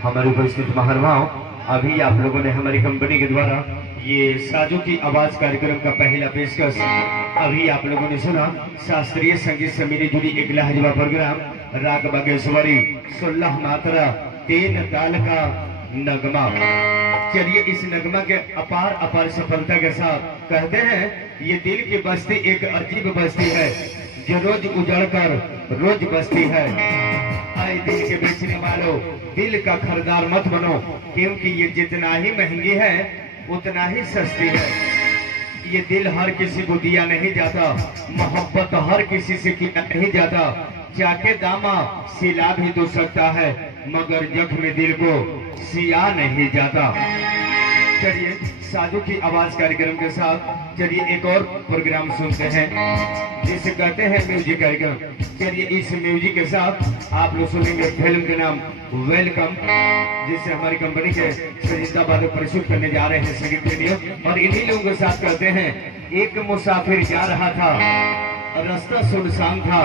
हमारे उपस्थित महानुभाव, अभी आप लोगों ने हमारी कंपनी के द्वारा ये साजों की आवाज कार्यक्रम का पहला पेशकश अभी आप लोगों ने सुना। शास्त्रीय संगीत से मिली जुली एक लाजवाब प्रोग्राम राग बागेश्वरी 16 मात्रा 3 ताल का नगमा। चलिए इस नगमा के अपार अपार सफलता के साथ कहते हैं, ये दिल की बस्ती एक अजीब बस्ती है जो रोज उजड़ कर रोज बस्ती है। आए दिल के बेचने वालों, दिल का खरीदार मत बनो, क्योंकि ये जितना ही महंगी है उतना ही सस्ती है। ये दिल हर किसी को दिया नहीं जाता, मोहब्बत हर किसी से किया नहीं जाता। जाके दामा सिला भी तो सकता है, मगर जख्म दिल को सिया नहीं जाता। चलिए साधु की आवाज कार्यक्रम के साथ चलिए एक और प्रोग्राम सुनते हैं जिसे कहते हैं म्यूजिक कार्यक्रम। चलिए इस म्यूजिक के साथ आप लोग सुनेंगे फिल्म के नाम वेलकम, जिसे हमारी कंपनी के संगीता वादक प्रस्तुत करने जा रहे हैं संगीत वीडियो। और इन्हीं लोगों के साथ कहते हैं, एक मुसाफिर जा रहा था, रास्ता सुनसान था,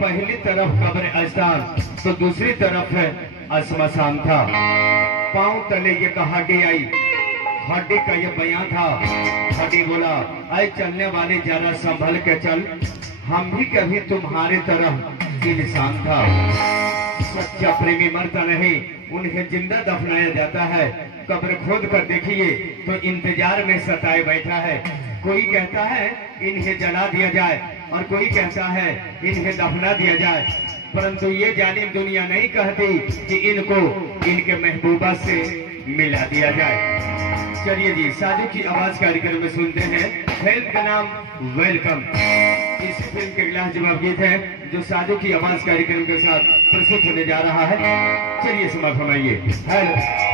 पहली तरफ कब्रिस्तान तो दूसरी तरफ है श्मशान था। पांव तले ये कहाटी आई, हड्डी का ये बयां था। हड्डी बोला, ऐ चलने वाले जरा संभल के चल, हम भी कभी तुम्हारे तरह इंसान था। सच्चा प्रेमी मरता नहीं, उन्हें जिंदा दफनाया जाता है। कब्र खोद कर देखिए तो इंतजार में सताए बैठा है। कोई कहता है इन्हें जला दिया जाए और कोई कहता है इन्हें दफना दिया जाए, परंतु ये जालिम दुनिया नहीं कहती कि इनको इनके महबूबा से मिला दिया जाए। चलिए जी साधु की आवाज कार्यक्रम में सुनते हैं फिल्म का नाम वेलकम। इसी फिल्म के लाजवाब गीत है जो साधु की आवाज कार्यक्रम के साथ प्रस्तुत होने जा रहा है। चलिए सुना फरमाइए। हेलो